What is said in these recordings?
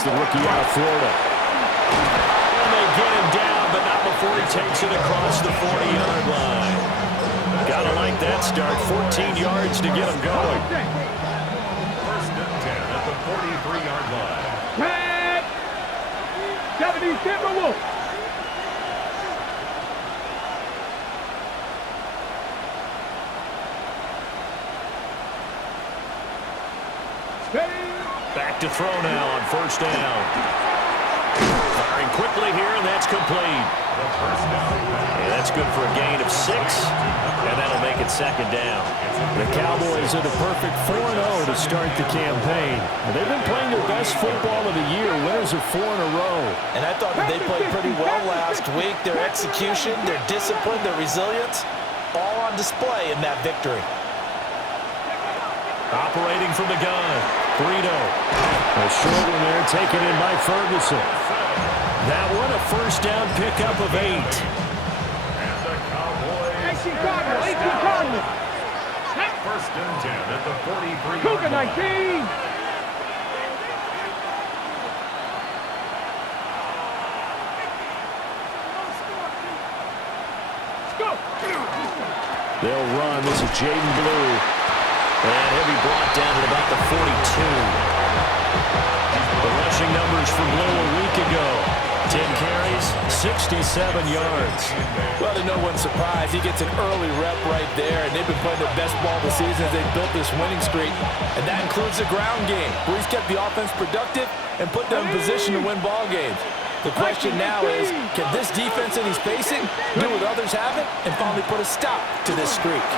against the rookie out of Florida. And they get him down, but not before he takes it across the 40-yard line. Gotta like that start. 14 yards to get him going. First and 10 at the 43-yard line. 70 Timberwolves. Back to throw now on first down. Firing quickly here, and that's complete. Yeah, that's good for a gain of 6, and that'll make it second down. The Cowboys are the perfect 4-0 to start the campaign. They've been playing their best football of the year, winners of 4 in a row. And I thought that they played pretty well last week. Their execution, their discipline, their resilience, all on display in that victory. Operating from the gun, Burrito. A short one there, taken in by Ferguson. That one, a first down pickup of 8. And the Cowboys. 18 Cardinals. First and 10 at the 43-yard Cougar line. 19. They'll run. This is Jaden Blue. And he'll be brought down at about the 42. The rushing numbers for Blue a week ago. 10 carries, 67 yards. Well, to no one's surprise, he gets an early rep right there, and they've been playing their best ball of the season as they've built this winning streak. And that includes the ground game, where he's kept the offense productive and put them in position to win ball games. The question now is, can this defense that he's facing do what others haven't and finally put a stop to this streak?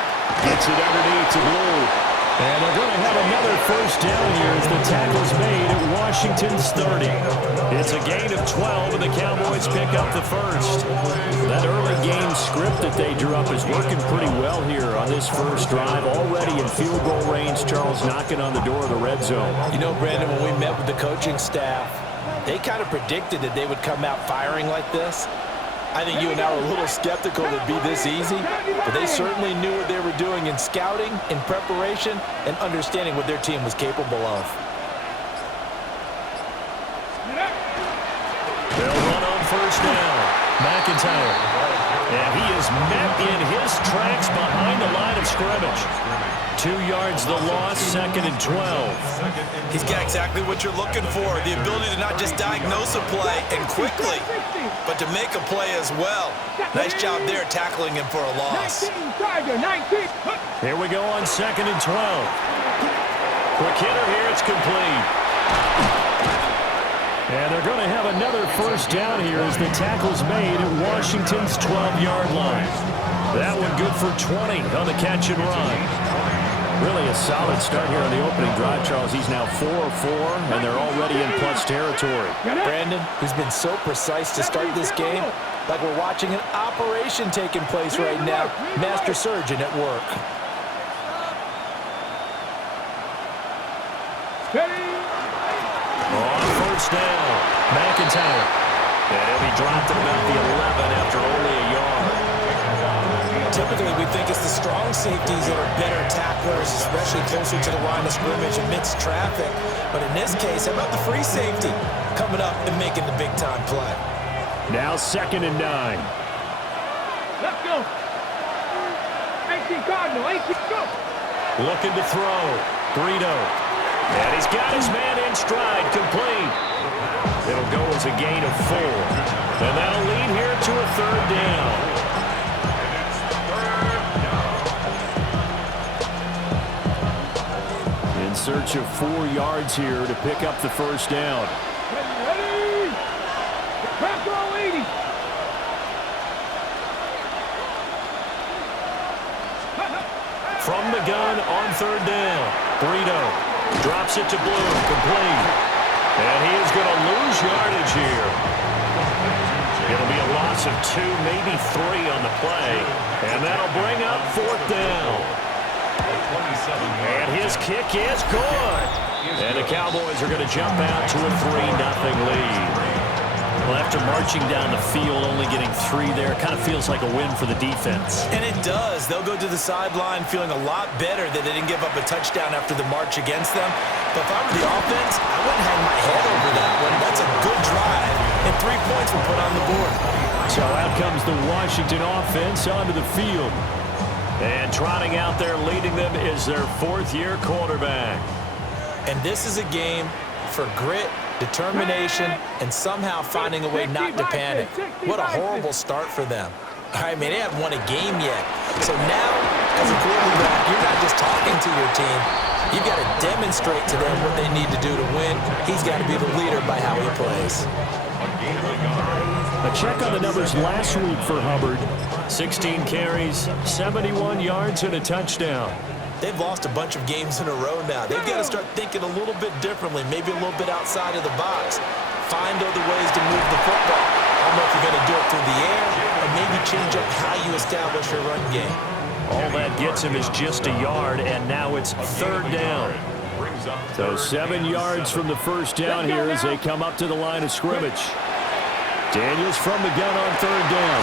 Gets it underneath to Blue. And they're going to have another first down here as the tackle's made at Washington's 30. It's a gain of 12, and the Cowboys pick up the first. That early game script that they drew up is working pretty well here on this first drive. Already in field goal range, Charles knocking on the door of the red zone. You know, Brandon, when we met with the coaching staff, they kind of predicted that they would come out firing like this. I think you and I were a little skeptical it'd be this easy, but they certainly knew what they were doing in scouting, in preparation, and understanding what their team was capable of. They'll run on first down. McIntyre. And he is met in his tracks behind the line of scrimmage. 2 yards the loss, 2nd and 12. He's got exactly what you're looking for, the ability to not just diagnose a play and quickly, but to make a play as well. Nice job there tackling him for a loss. Here we go on 2nd and 12. Quick hitter here, it's complete. And they're going to have another first down here as the tackle's made at Washington's 12-yard line. That one good for 20 on the catch and run. Really a solid start here on the opening drive, Charles. He's now 4 of 4, and they're already in plus territory. Brandon, who's been so precise to start this game, like we're watching an operation taking place right now. Master surgeon at work. On first down, McIntyre. And he'll be dropped at about the 11 after only a yard. Typically, we think it's the strong safeties that are better tacklers, especially closer to the line of scrimmage amidst traffic. But in this case, how about the free safety coming up and making the big-time play? Now 2nd and 9. Let's go. 18 Cardinal, 18, go. Looking to throw. Burrito. And he's got his man in stride, complete. It'll go as a gain of 4. And that'll lead here to a 3rd down. In search of 4 yards here to pick up the first down. Ready. Control 80. From the gun on 3rd down. Burrito drops it to Blue, complete. And he is going to lose yardage here. It'll be a loss of 2, maybe 3 on the play. And that'll bring up 4th down. And his kick is good. And the Cowboys are going to jump out to a 3-0 lead. Well, after marching down the field, only getting 3 there, kind of feels like a win for the defense. And it does. They'll go to the sideline feeling a lot better that they didn't give up a touchdown after the march against them. But if I were the offense, I wouldn't hang my head over that one. points were put on the board. So out comes the Washington offense onto the field. And trotting out there leading them is their fourth-year quarterback. And this is a game for grit, determination, and somehow finding a way not to panic. What a horrible start for them. I mean, they haven't won a game yet. So now, as a quarterback, you're not just talking to your team. You've got to demonstrate to them what they need to do to win. He's got to be the leader by how he plays. A check on the numbers last week for Hubbard. 16 carries, 71 yards, and a touchdown. They've lost a bunch of games in a row now. They've got to start thinking a little bit differently, maybe a little bit outside of the box. Find other ways to move the football. I don't know if you're going to do it through the air, or maybe change up how you establish your run game. All that gets him is just a yard, and now it's third down. So 7 yards from the first down here as they come up to the line of scrimmage. Daniels from the gun on third down.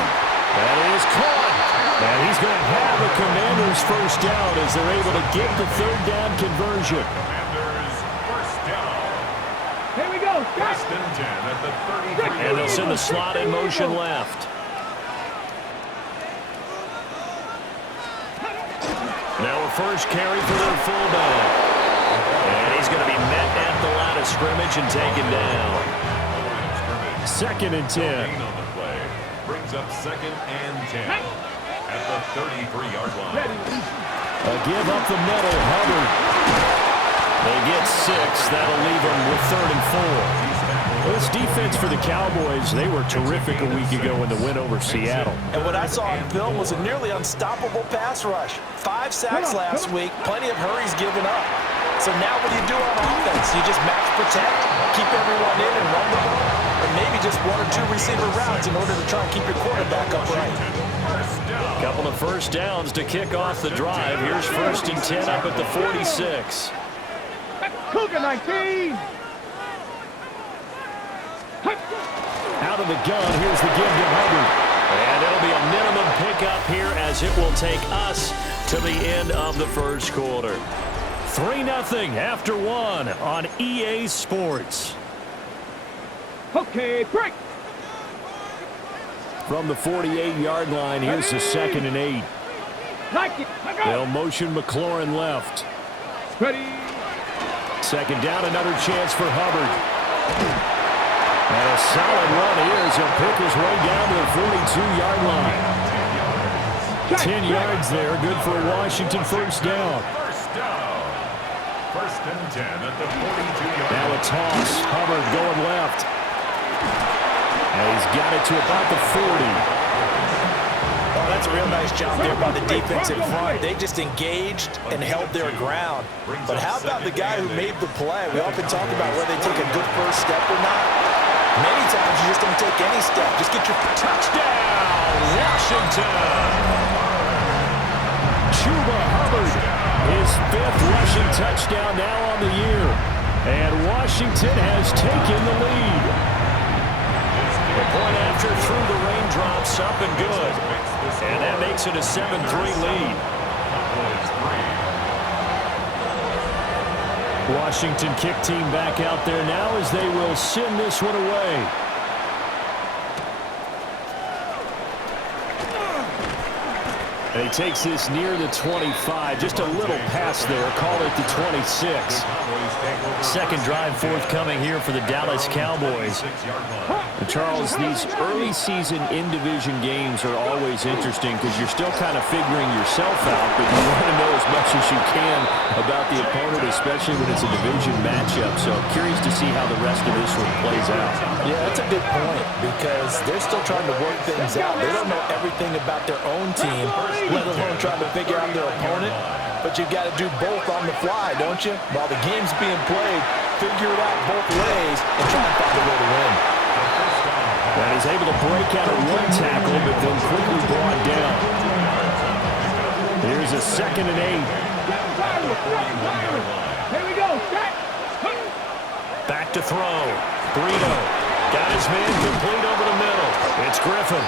That is caught. And he's going to have a Commanders first down as they're able to get the third down conversion. Commanders first down. Here we go. First and 10 at the 33. And they'll send the slot in motion left. Now a first carry for their fullback. And he's going to be met at the line of scrimmage and taken down. Second and 10. Gain on the play. Brings up second and 10 at the 33-yard line. A give up the middle, Hubbard. They get 6. That'll leave them with third and 4. Well, this defense for the Cowboys, they were terrific a week ago in the win over Seattle. And what I saw on film was a nearly unstoppable pass rush. 5 sacks last week, plenty of hurries given up. So now what do you do on offense? You just match protect, keep everyone in and run the ball, or maybe just 1 or 2 receiver routes in order to try and keep your quarterback upright. Couple of first downs to kick off the drive. Here's first and 10 up at the 46. Cougar 19. Out of the gun, here's the give to Hubbard. And it'll be a minimum pickup here as it will take us to the end of the first quarter. 3-0 after 1 on EA Sports. Okay, break. From the 48-yard line, here's the second and 8. Like it. They'll motion McLaurin left. Ready. Second down, another chance for Hubbard. And a solid run here as he'll pick his way down to the 42-yard line. 10 yards there, good for a Washington first down. First down. First and 10 at the 42-yard line. Now a toss. Hubbard going left. And he's got it to about the 40. Oh, that's a real nice job there by the defense in front. They just engaged and held their ground. But how about the guy who made the play? We often talk about whether they take a good first step or not. Many times you just don't take any step. Just get your Touchdown, Washington! Chuba Hubbard, his 5th rushing touchdown now on the year. And Washington has taken the lead. The point after through the raindrops, up and good. And that makes it a 7-3 lead. Washington kick team back out there now as they will send this one away. And he takes this near the 25. Just a little pass there. Call it the 26. Second drive forthcoming here for the Dallas Cowboys. And Charles, these early season in-division games are always interesting because you're still kind of figuring yourself out, but you want to know as much as you can about the opponent, especially when it's a division matchup. So I'm curious to see how the rest of this one plays out. Yeah, that's a good point because they're still trying to work things out. They don't know everything about their own team, let alone trying to figure out their opponent. But you've got to do both on the fly, don't you? While the game's being played, figure it out both ways and try and find a way to win. And he's able to break out of one tackle, but then quickly brought down. Here's a second and 8. Here we go. Back to throw. Brito got his man complete over the middle. It's Griffin.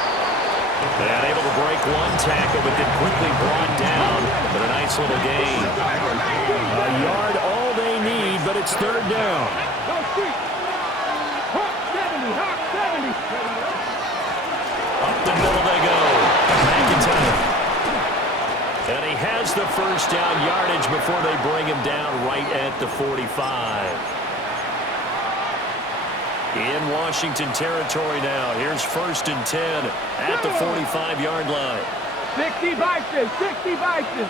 And able to break one tackle, but then quickly brought down with a nice little gain. A yard all they need, but it's third down. Hawk 70, Hawk 70. first down yardage before they bring him down right at the 45. In Washington territory now. Here's 1st and 10 at the 45-yard line. 60 Vikings, 60 Vikings.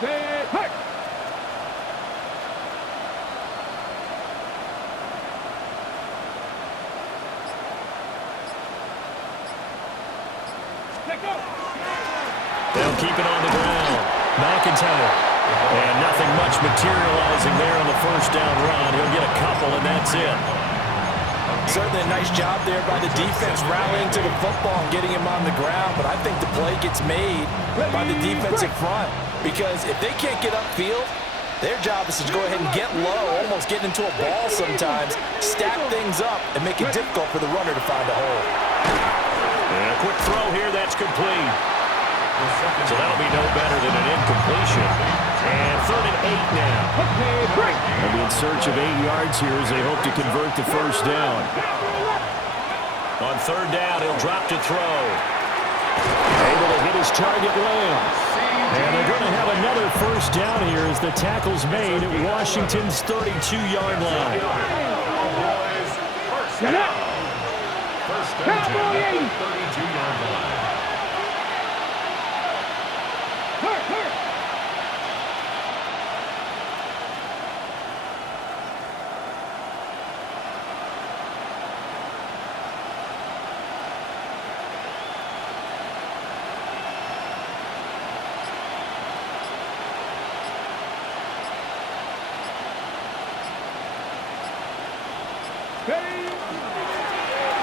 Set, hey. They'll keep it on the ground. McIntyre. And nothing much materializing there on the first down run. He'll get a couple, and that's it. Certainly a nice job there by the defense rallying to the football and getting him on the ground, but I think the play gets made by the defensive front because if they can't get upfield, their job is to go ahead and get low, almost get into a ball sometimes, stack things up, and make it difficult for the runner to find a hole. And a quick throw here, that's complete. So that'll be no better than an incompletion. And 3rd and 8 now. They'll be in search of 8 yards here as they hope to convert the first down. On 3rd down, he'll drop to throw. Able to hit his target, Lamb. And they're going to have another first down here as the tackle's made at Washington's 32-yard line. First down, 10 at the 32-yard line.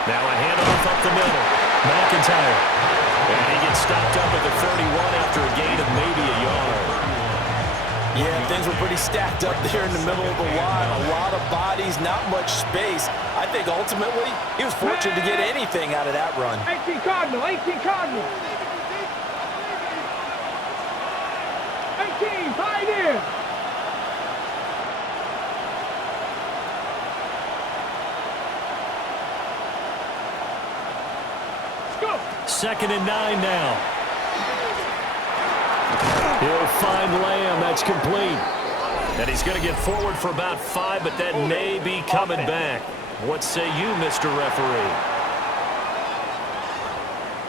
Now a handoff up the middle. McIntyre. And he gets stopped up at the 31 after a gain of maybe a yard. Yeah, things were pretty stacked up there in the middle of the line. A lot of bodies, not much space. I think ultimately he was fortunate to get anything out of that run. 18 Cardinal, 18 Cardinal. 18, Pioneer. Go. 2nd and 9 now. He'll find Lamb. That's complete. And he's going to get forward for about 5, but that may be coming back. What say you, Mr. Referee?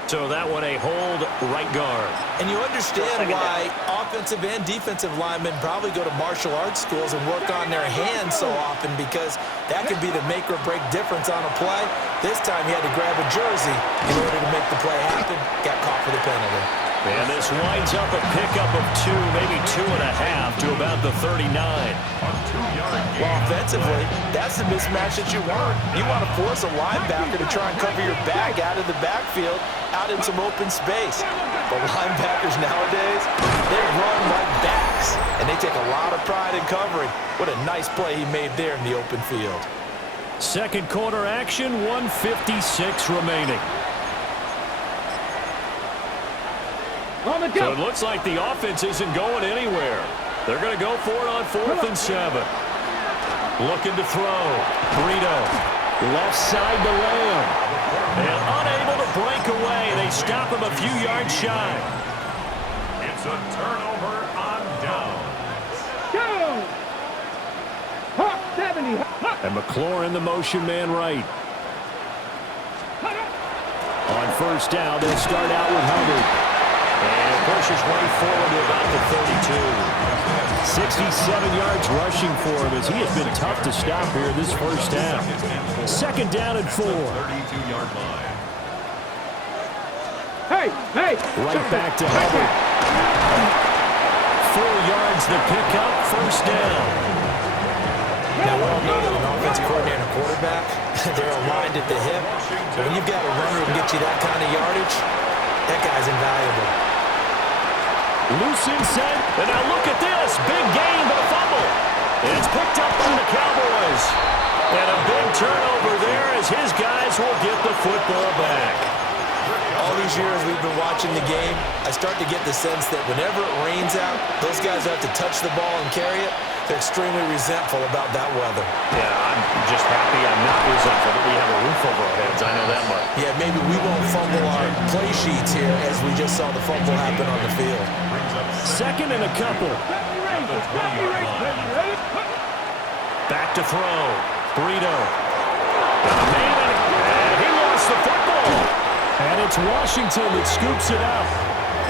So that one a hold right guard. And you understand why offensive and defensive linemen probably go to martial arts schools and work on their hands so often because that could be the make or break difference on a play. This time he had to grab a jersey in order to make the play happen. Got caught for the penalty. And this winds up a pickup of 2, maybe 2.5 to about the 39. Well, offensively, that's the mismatch that you want. You want to force a linebacker to try and cover your back out of the backfield, out in some open space. But linebackers nowadays, they run like backs, and they take a lot of pride in covering. What a nice play he made there in the open field. Second quarter action, 1:56 remaining. So it looks like the offense isn't going anywhere. They're going to go for it on 4th and 7. Looking to throw. Burrito. Left side to Lamb. And unable to break away. They stop him a few yards shy. It's a turnover on downs. Go! Hawk 70. And McLaurin, the motion man right. On 1st down, they'll start out with Hubbard. And pushes way forward to about the 32. 67 yards rushing for him as he has been tough to stop here this first half. 2nd down and 4. 32-yard line. Hey! Right back to Hubbard. 4 yards the pickup, 1st down. Now, we all know that an offensive coordinator and a quarterback, they're aligned at the hip. But when you've got a runner who can get you that kind of yardage, that guy's invaluable. Loose inside, and now look at this. Big gain, but a fumble. And it's picked up by the Cowboys. And a big turnover there as his guys will get the football back. All these years we've been watching the game, I start to get the sense that whenever it rains out, those guys have to touch the ball and carry it. They're extremely resentful about that weather. Yeah, I'm just happy I'm not resentful that we have a roof over our heads. I know that much. Yeah, maybe we won't fumble our play sheets here as we just saw the fumble happen on the field. Second and a couple. Back to throw. Burrito. And he lost the football. And it's Washington that scoops it up.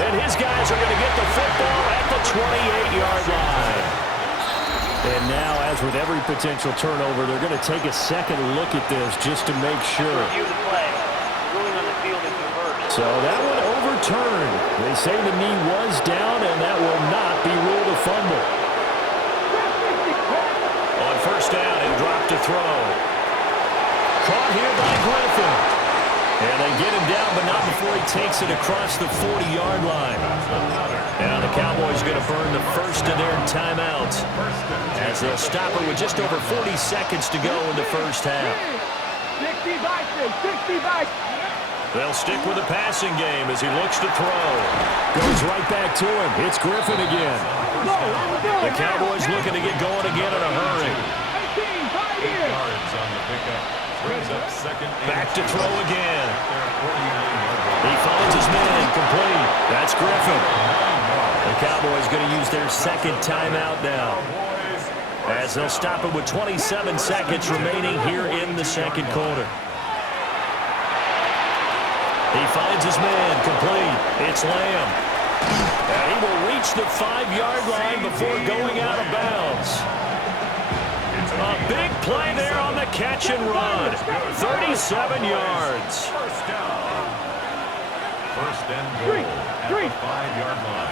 And his guys are going to get the football at the 28-yard line. And now, as with every potential turnover, they're going to take a second look at this just to make sure. Review the play. Ruling on the field is reversed. So that one overturned. They say the knee was down, and that will not be ruled a fumble. On first down, and drop to throw. Caught here by Griffin. And they get him down, but not before he takes it across the 40-yard line. Now the Cowboys going to burn the first of their timeouts as they'll stop it with just over 40 seconds to go in the first half. 60 They'll stick with the passing game as he looks to throw. Goes right back to him. It's Griffin again. The Cowboys looking to get going again in a hurry. 8 yards on the pickup. Brings up second and Back to throw again. He 49 finds his man complete. That's Griffin. The Cowboys going to use their second timeout now as they'll stop it with 27 seconds remaining here in the second quarter. He finds his man complete. It's Lamb. And he will reach the 5-yard line before going out of bounds. A big play there on the catch and run. 37 yards. First down. First and goal at the 5-yard line.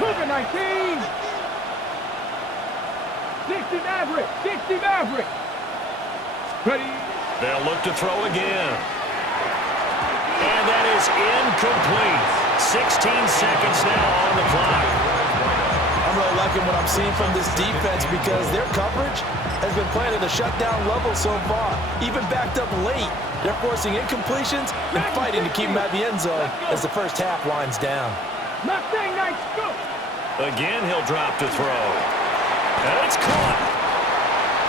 60 Maverick. Ready. They'll look to throw again. And that is incomplete. 16 seconds now on the clock. I'm really liking what I'm seeing from this defense because their coverage has been playing at a shutdown level so far. Even backed up late, they're forcing incompletions and fighting to keep them at the end zone as the first half winds down. Again, he'll drop to throw. And it's caught.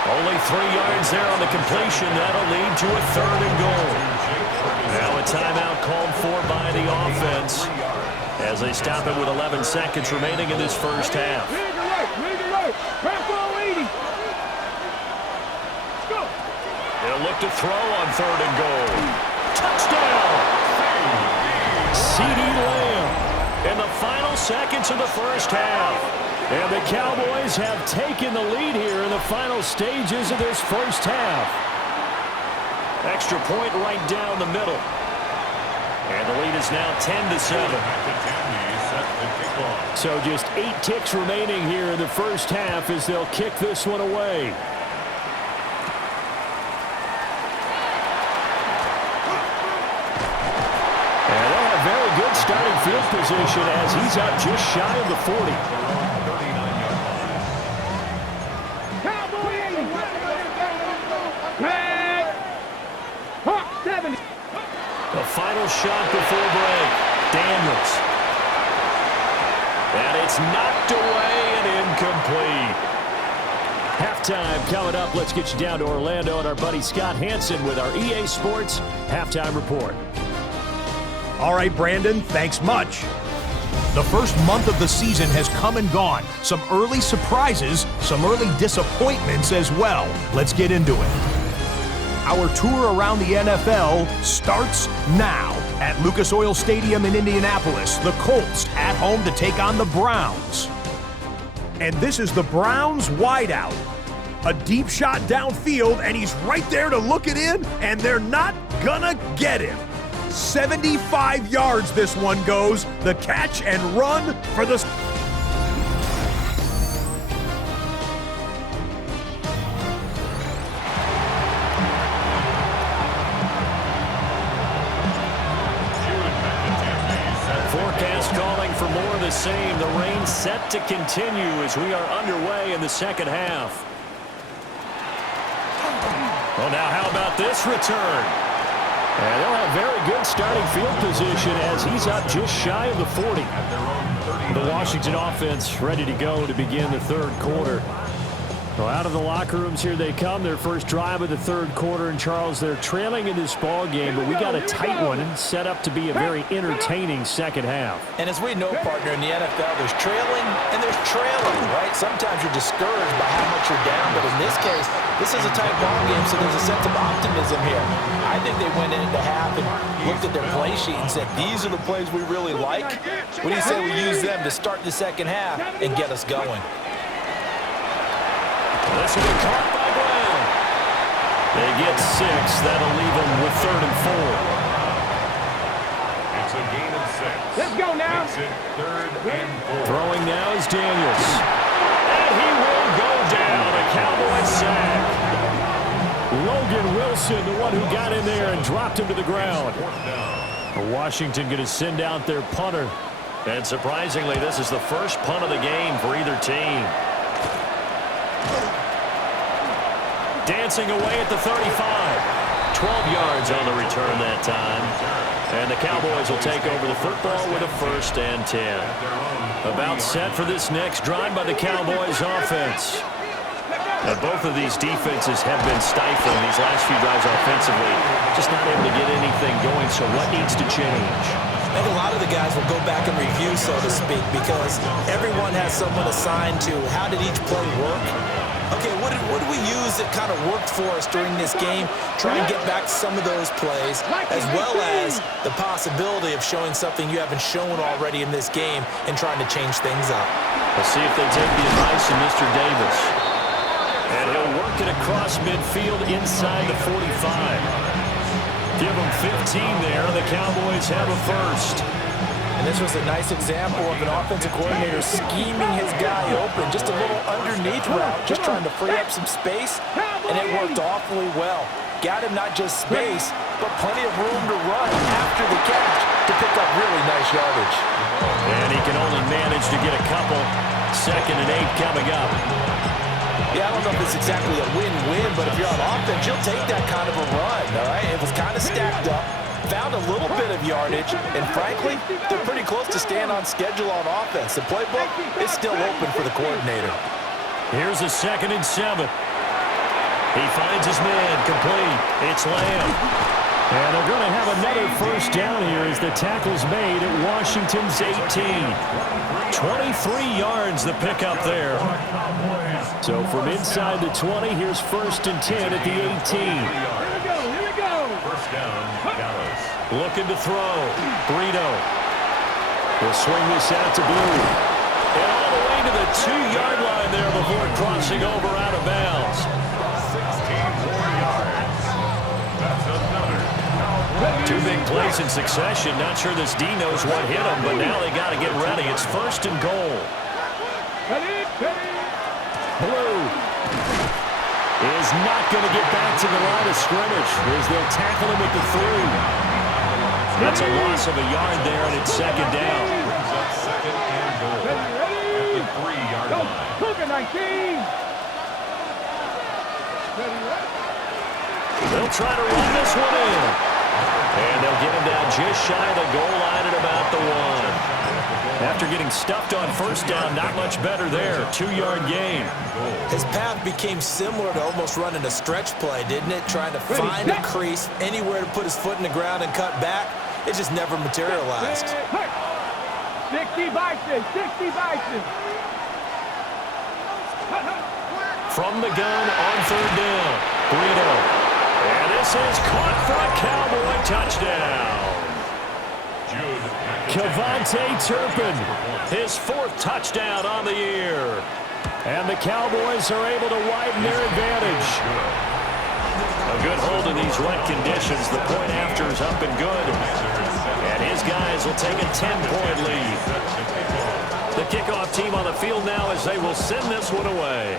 Only 3 yards there on the completion. That'll lead to a third and goal. Now a timeout called for by the offense as they stop it with 11 seconds remaining in this first half. They'll look to throw on third and goal. Touchdown! CeeDee Lamb in the final seconds of the first half. And the Cowboys have taken the lead here in the final stages of this first half. Extra point right down the middle. And the lead is now 10-7. So just 8 ticks remaining here in the first half as they'll kick this one away. And they'll have very good starting field position as he's up just shy of the 40. The final shot before break. Daniels. And it's knocked away and incomplete. Halftime coming up. Let's get you down to Orlando and our buddy Scott Hansen with our EA Sports Halftime Report. All right, Brandon, thanks much. The first month of the season has come and gone. Some early surprises, some early disappointments as well. Let's get into it. Our tour around the NFL starts now. At Lucas Oil Stadium in Indianapolis, the Colts at home to take on the Browns. And this is the Browns wideout. A deep shot downfield, and he's right there to look it in, and they're not gonna get him. 75 yards this one goes. The catch and run for the... Forecast calling for more of the same. The rain set to continue as we are underway in the second half. Well, now how about this return? And they'll have very good starting field position as he's up just shy of the 40. The Washington offense ready to go to begin the third quarter. Well, out of the locker rooms here they come. Their first drive of the third quarter. And, Charles, they're trailing in this ball game, but we got a tight one and set up to be a very entertaining second half. And as we know, partner, in the NFL, there's trailing and there's trailing, right? Sometimes you're discouraged by how much you're down, but in this case, this is a tight ball game, so there's a sense of optimism here. I think they went into half and looked at their play sheet and said, these are the plays we really like. What do you say we use them to start the second half and get us going? This will be caught by Brown. They get 6. That'll leave them with 3rd and 4. It's a gain of 6. Let's go now. Makes it 3rd and 4. Throwing now is Daniels. And he will go down. A Cowboy sack. Logan Wilson, the one who got in there and dropped him to the ground. Washington going to send out their punter. And surprisingly, this is the first punt of the game for either team. Dancing away at the 35. 12 yards on the return that time. And the Cowboys will take over the football with a 1st and 10. About set for this next drive by the Cowboys offense. And both of these defenses have been stifling these last few drives offensively. Just not able to get anything going, so what needs to change? I think a lot of the guys will go back and review, so to speak, because everyone has someone assigned to how did each play work. Okay, what did we use that kind of worked for us during this game? Try and get back to some of those plays, as well as the possibility of showing something you haven't shown already in this game and trying to change things up. Let's see if they take the advice of Mr. Davis. And he'll work it across midfield inside the 45. Give them 15 there. The Cowboys have a 1st. And this was a nice example of an offensive coordinator scheming his guy open. Just a little underneath route, just trying to free up some space, and it worked awfully well. Got him not just space, but plenty of room to run after the catch to pick up really nice yardage. And he can only manage to get a couple. 2nd and 8 coming up. Yeah, I don't know if it's exactly a win-win, but if you're on offense, you'll take that kind of a run, all right? It was kind of stacked up. Found a little bit of yardage, and frankly, they're pretty close to staying on schedule on offense. The playbook is still open for the coordinator. Here's a 2nd and 7. He finds his man complete. It's Lamb. And they're going to have another 1st down here as the tackle's made at Washington's 18. 23 yards the pickup there. So from inside the 20, here's 1st and 10 at the 18. First down, Dallas. Looking to throw. Brito will swing this out to Blue. And all the way to the 2-yard line there before crossing over out of bounds. 16 more yards. That's another. 2 big plays in succession. Not sure this D knows what hit him, but now they got to get ready. It's 1st and goal. Blue is not going to get back to the line of scrimmage as they'll tackle him at the 3. That's a loss of a yard there, and it's 2nd down. Brings up 2nd and goal at the 3-yard line. Cougar 19. They'll try to run this one in. And they'll get him down just shy of the goal line at about the 1. After getting stuffed on 1st down, not much better there. 2-yard gain. His path became similar to almost running a stretch play, didn't it? Trying to find a crease, anywhere to put his foot in the ground and cut back. It just never materialized. 60 Bison, 60 Bison. From the gun on 3rd down. Brito. And this is caught for a Cowboy touchdown. Kevontae Turpin, his 4th touchdown on the year. And the Cowboys are able to widen their advantage. A good hold in these wet conditions. The point after is up and good. And his guys will take a 10-point lead. The kickoff team on the field now as they will send this one away.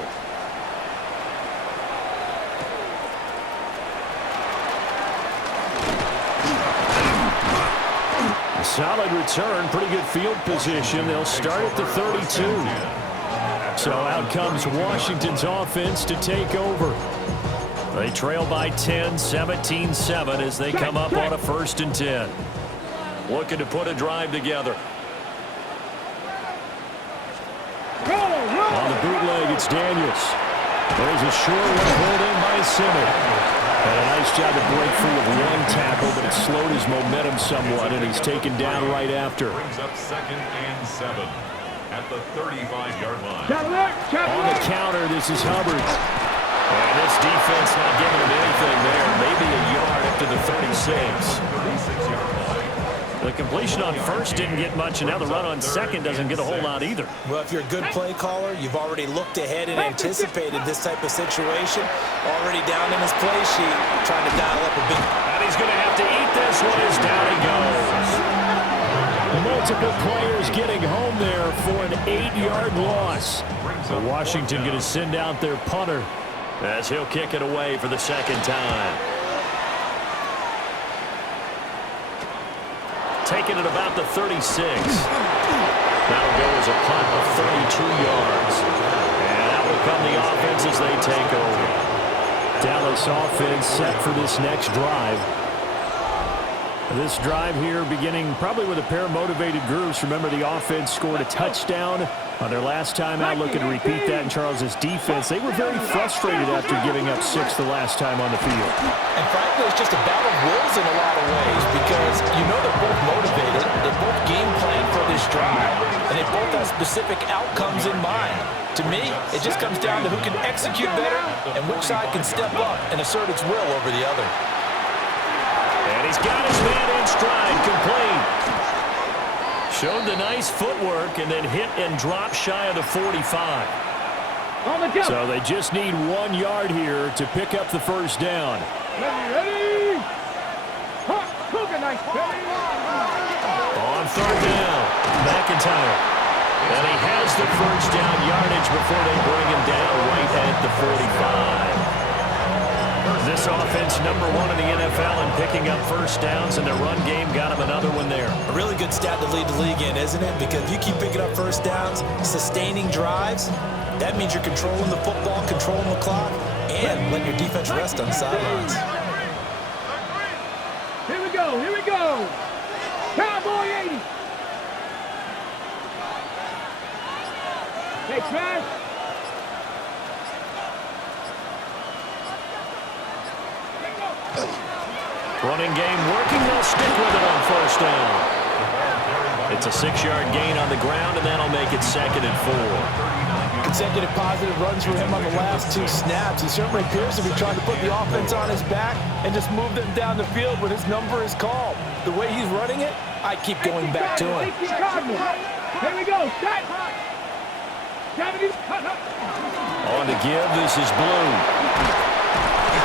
Solid return, pretty good field position. They'll start at the 32. So out comes Washington's offense to take over. They trail by 10, 17-7 as they come up on a 1st and 10. Looking to put a drive together. On the bootleg, it's Daniels. There's a short one pulled in by Simmons. And a nice job to break free of one tackle, but it slowed his momentum somewhat, and he's taken down right after. Brings up 2nd and 7 at the 35-yard line. On the counter, this is Hubbard. And this defense not giving him anything there. Maybe a yard up to the 36. 36-yard line. The completion on first didn't get much, and now the run on second doesn't get a whole lot either. Well, if you're a good play caller, you've already looked ahead and anticipated this type of situation. Already down in his play sheet, trying to dial up a big... And he's going to have to eat this one as down he goes. Multiple players getting home there for an 8-yard loss. Washington going to send out their punter as he'll kick it away for the second time. Taking it about the 36. That'll go as a punt of 32 yards. And that will become the offense as they take over. Dallas offense set for this next drive. This drive here beginning probably with a pair of motivated groups. Remember, the offense scored a touchdown on their last time out. Looking to repeat that in Charles's defense. They were very frustrated after giving up 6 the last time on the field. And frankly, it's just a battle of wills in a lot of ways because you know they're both motivated. They're both game planned for this drive, and they both have specific outcomes in mind. To me, it just comes down to who can execute better and which side can step up and assert its will over the other. And he's got his man in stride, complete. Showed the nice footwork and then hit and dropped shy of the 45. So they just need 1 yard here to pick up the first down. Ready? On third down, McIntyre. And he has the first down yardage before they bring him down right at the 45. This offense #1 in the NFL in picking up first downs, and their run game got him another one there. A really good stat to lead the league in, isn't it? Because if you keep picking up first downs, sustaining drives, that means you're controlling the football, controlling the clock, and letting your defense rest on the sidelines. Here we go, here we go. Cowboy 80. Hey, Trash. Running game working. They'll stick with it on first down. It's a 6-yard gain on the ground, and that'll make it 2nd and 4. Consecutive positive runs for him on the last 2 snaps. He certainly appears to be trying to put the offense on his back and just move them down the field when his number is called. The way he's running it, I keep going back to him. Here we go. Set. On to give. This is Blue.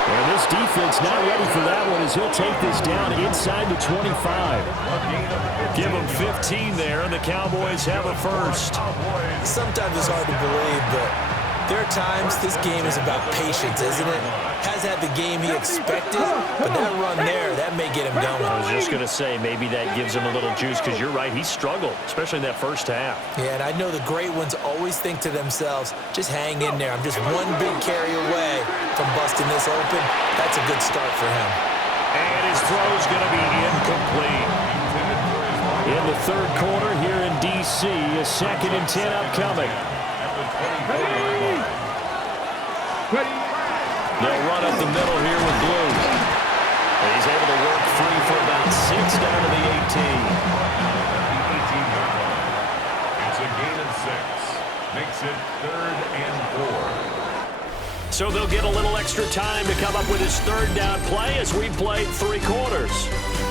And this defense not ready for that one as he'll take this down inside the 25. Give them 15 there, and the Cowboys have a first. Sometimes it's hard to believe, but there are times this game is about patience, isn't it? Has had the game he expected, but that run there, that may get him going. I was just going to say, maybe that gives him a little juice, because you're right, he struggled, especially in that first half. Yeah, and I know the great ones always think to themselves, just hang in there. I'm just one big carry away from busting this open. That's a good start for him. And his throw's going to be incomplete. In the third quarter here in D.C., a 2nd and 10 upcoming. They'll run up the middle here with Blue. And he's able to work free for about 6 down to the 18. It's a gain of 6. Makes it 3rd and 4. So they'll get a little extra time to come up with his 3rd down play as we played 3 quarters.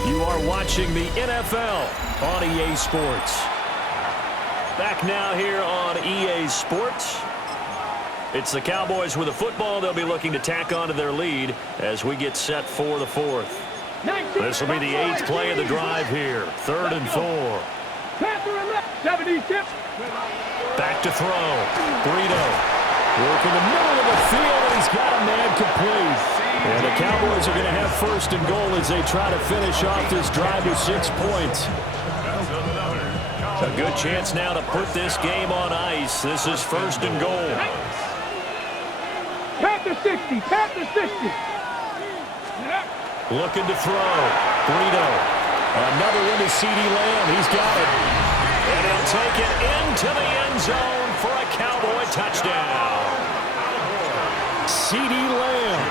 You are watching the NFL on EA Sports. Back now here on EA Sports. It's the Cowboys with the football. They'll be looking to tack onto their lead as we get set for the 4th. This will be the 8th play of the drive here. 3rd and 4. Back to throw. Burrito. Work in the middle of the field, and he's got a man complete. And the Cowboys are going to have 1st and goal as they try to finish off this drive with 6 points. A good chance now to put this game on ice. This is 1st and goal. Panther 60, Panther 60. Looking to throw. Burrito. Another one to C.D. Lamb. He's got it. And he'll take it into the end zone for a Cowboy touchdown. CeeDee Lamb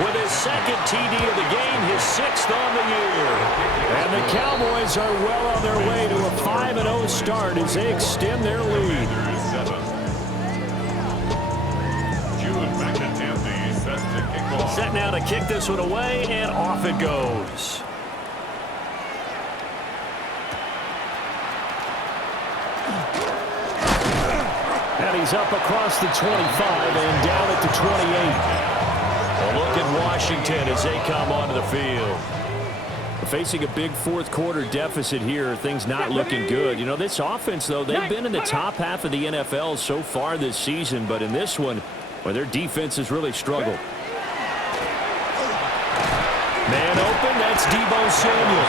with his second TD of the game, his 6th on the year. And the Cowboys are well on their way to a 5-0 start as they extend their lead. Set now to kick this one away, and off it goes. And he's up across the 25 and down at the 28. A look at Washington as they come onto the field. Facing a big fourth quarter deficit here, things not looking good. You know, this offense, though, they've been in the top half of the NFL so far this season, but in this one, well, their defense has really struggled. Man open, that's Deebo Samuel.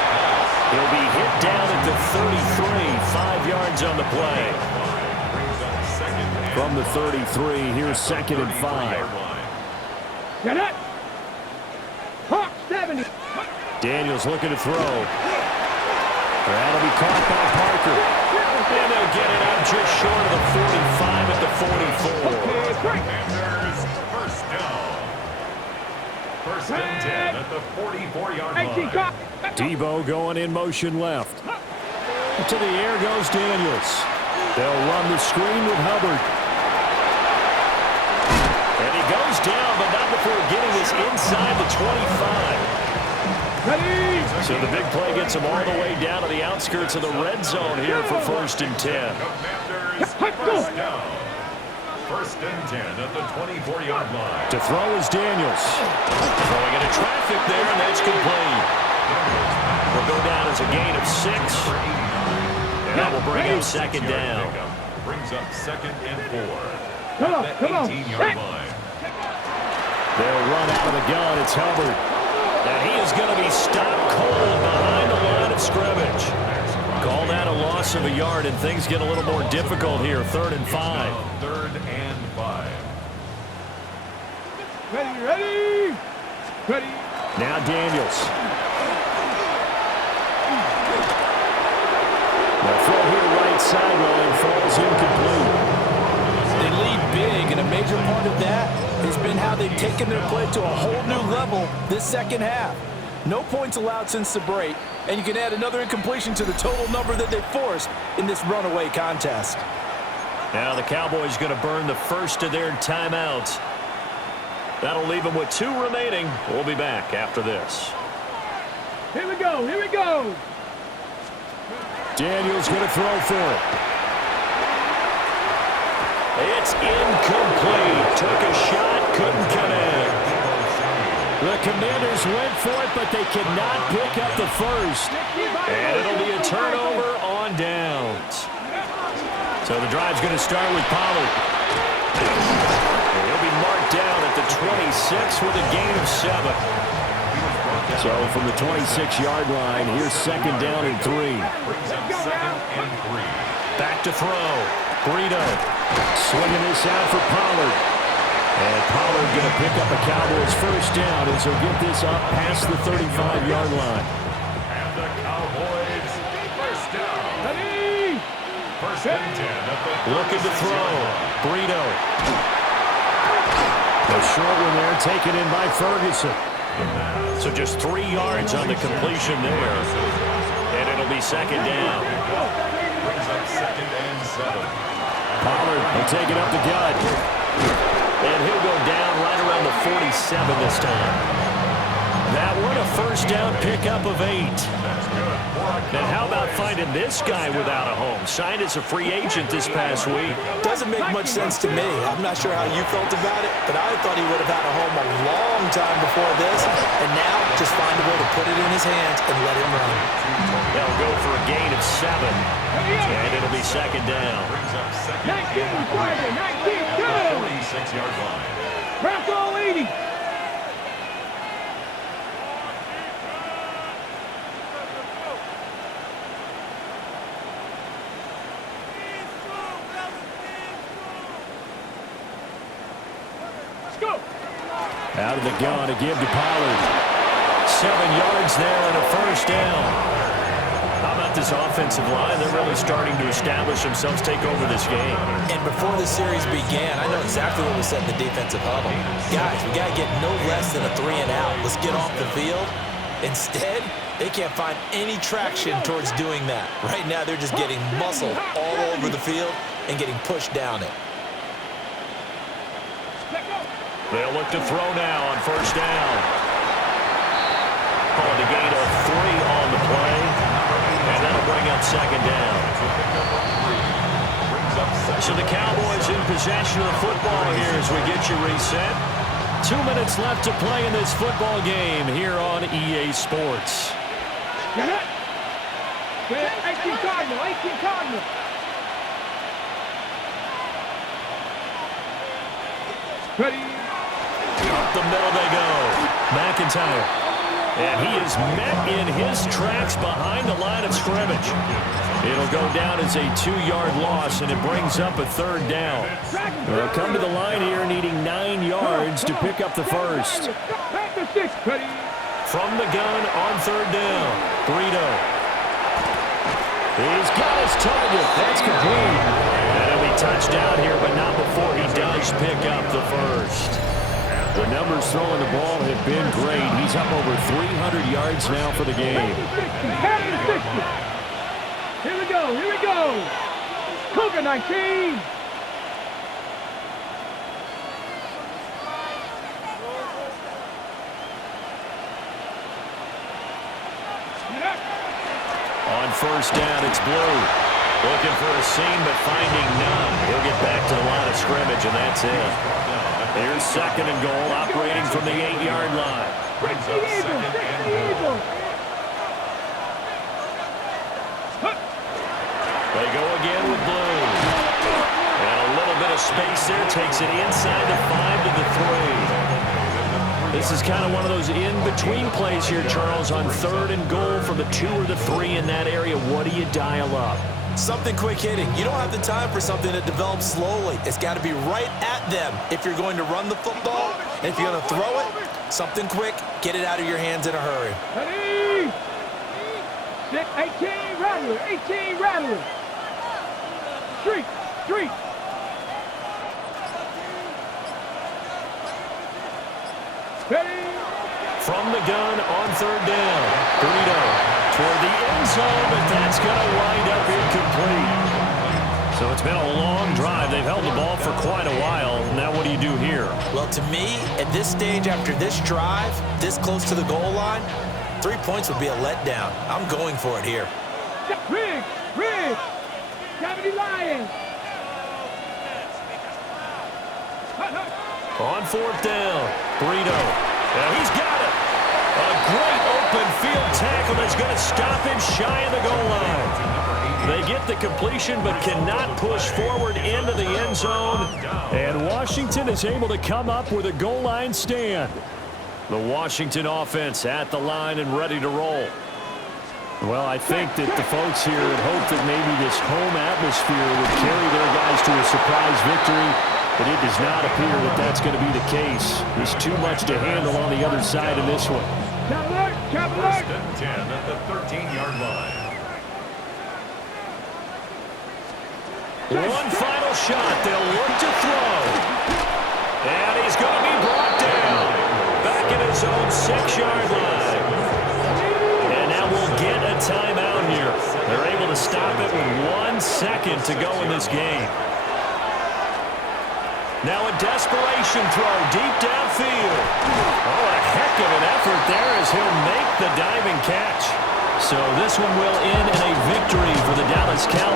He'll be hit down at the 33, 5 yards on the play. From the 33, here's 2nd and 5. Get it. Hawk 70. Daniels looking to throw. That'll be caught by Parker. And they'll get it out just short of the 45 at the 44. Commanders first down. 1st and 10 at the 44-yard line. Deebo going in motion left. To the air goes Daniels. They'll run the screen with Hubbard. And he goes down, but not before getting this inside the 25. So the big play gets him all the way down to the outskirts of the red zone here for 1st and 10. Commanders first down. 1st and 10 at the 24-yard line. To throw is Daniels. Throwing into traffic there, and that's complete. Will go down as a gain of 6. And that will bring up 2nd down. Brings up 2nd and 4. Come on, at come the on. 18-yard line. They'll run out of the gun. It's Hubbard. And he is going to be stopped cold behind the line of scrimmage. Call that a loss of a yard, and things get a little more difficult here. 3rd and 5. 3rd and 5. Ready. Now Daniels. The throw here right sideline falls incomplete. They lead big, and a major part of that has been how they've taken their play to a whole new level this second half. No points allowed since the break, and you can add another incompletion to the total number that they forced in this runaway contest. Now the Cowboys going to burn the first of their timeouts. That'll leave them with 2 remaining. We'll be back after this. Here we go. Daniels going to throw for it. It's incomplete. Took a shot, couldn't connect. The Commanders went for it, but they cannot pick up the first. And it'll be a turnover on downs. So the drive's going to start with Pollard. And he'll be marked down at the 26 with a gain of 7. So from the 26-yard line, here's 2nd down and 3. Brings up 2nd and 3. Back to throw. Burrito swinging this out for Pollard. And Pollard going to pick up a Cowboys first down as he'll get this up past the 35-yard line. And the Cowboys first down. 1st and 10 at the Looking to throw. Burrito. The short one there taken in by Ferguson. So just 3 yards on the completion there. And it'll be 2nd down. Brings up 2nd and 7. Pollard will take it up the gut. And he'll go down right around the 47 this time. That one a first down pickup of 8. And how about finding this guy without a home? Signed as a free agent this past week. Doesn't make much sense to me. I'm not sure how you felt about it, but I thought he would have had a home a long time before this, and now just find a way to put it in his hands and let him run. They'll go for a gain of 7, and it'll be 2nd down. Brings up 2nd 19, go! 46-yard line. Bronco 80. Out of the gun to give to Pollard. 7 yards there and a first down. How about this offensive line. They're really starting to establish themselves, take over this game. And before the series began, I know exactly what was said in the defensive huddle. Guys, we got to get no less than a 3 and out. Let's get off the field. Instead, they can't find any traction towards doing that. Right now, they're just getting muscled all over the field and getting pushed down it. They'll look to throw now on first down. Calling a gain of 3 on the play. And that'll bring up second down. So the Cowboys in possession of the football here as we get you reset. 2 minutes left to play in this football game here on EA Sports. 18 Cardinal, 18 Cardinal. Ready. Up the middle they go. McIntyre. And he is met in his tracks behind the line of scrimmage. It'll go down as a 2-yard loss, and it brings up a third down. They'll come to the line here needing 9 yards to pick up the first. From the gun on third down, Burrito. He's got his target. That's complete. And he'll be touchdown here, but not before he does pick up the first. The numbers throwing the ball have been great. He's up over 300 yards now for the game. Here we go, here we go. Cougar 19. On first down, it's Blue. Looking for a seam, but finding none. He'll get back to the line of scrimmage, and that's it. Here's second and goal, operating from the 8-yard line. They go again with Blue. And a little bit of space there, takes it inside the 5 to the 3. This is kind of one of those in-between plays here, Charles, on third and goal for the 2 or the 3 in that area. What do you dial up? Something quick hitting. You don't have the time for something that develops slowly. It's got to be right at them if you're going to run the football. And if you're going to throw it, something quick, get it out of your hands in a hurry. Ready? 18 Rattler, 18 Rattler. Street. Ready? From the gun on third down, Burrito toward the end zone, but that's going to wind up incomplete. So it's been a long drive. They've held the ball for quite a while. Now what do you do here? Well, to me, at this stage after this drive, this close to the goal line, 3 points would be a letdown. I'm going for it here. Riggs. Cavity Lions. On fourth down, Burrito. Now he's got it. A great open field tackle that's going to stop him shy of the goal line. They get the completion but cannot push forward into the end zone. And Washington is able to come up with a goal line stand. The Washington offense at the line and ready to roll. Well, I think that the folks here had hoped that maybe this home atmosphere would carry their guys to a surprise victory. But it does not appear that that's going to be the case. There's too much to handle on the other side of this one. First and 10 at the 13-yard line. One final shot. They'll look to throw. And he's going to be brought down. Back at his own 6-yard line. And now we'll get a timeout here. They're able to stop it with 1 second to go in this game. Now a desperation throw deep downfield. Oh, a heck of an effort there as he'll make the diving catch. So this one will end in a victory for the Dallas Cowboys.